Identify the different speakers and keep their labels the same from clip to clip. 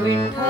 Speaker 1: Halloween. Party.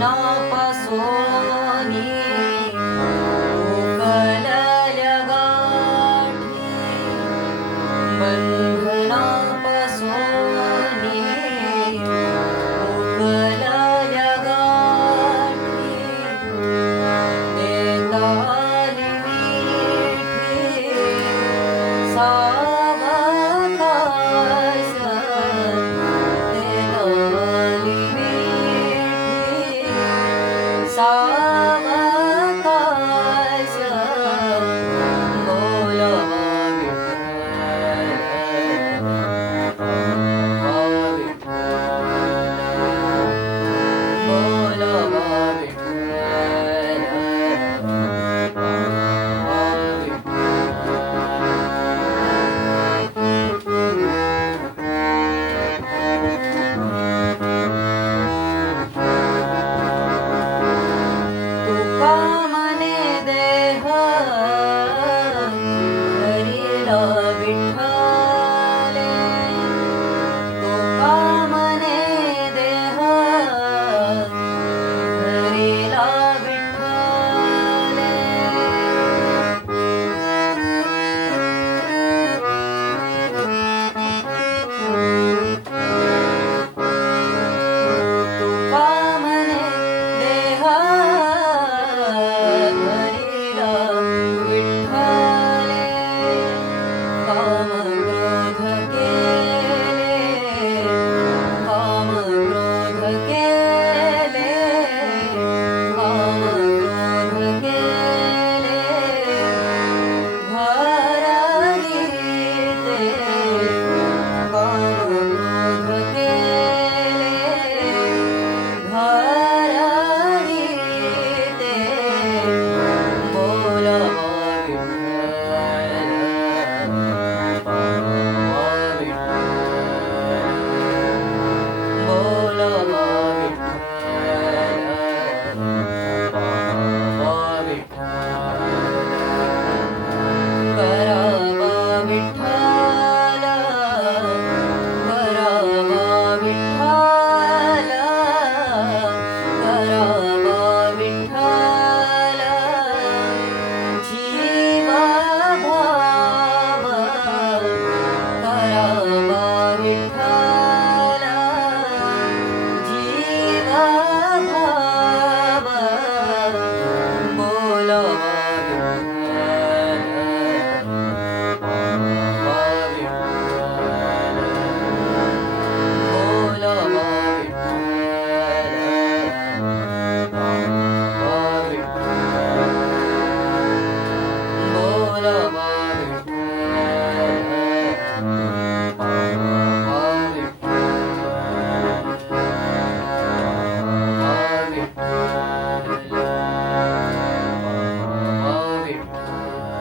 Speaker 1: não passou.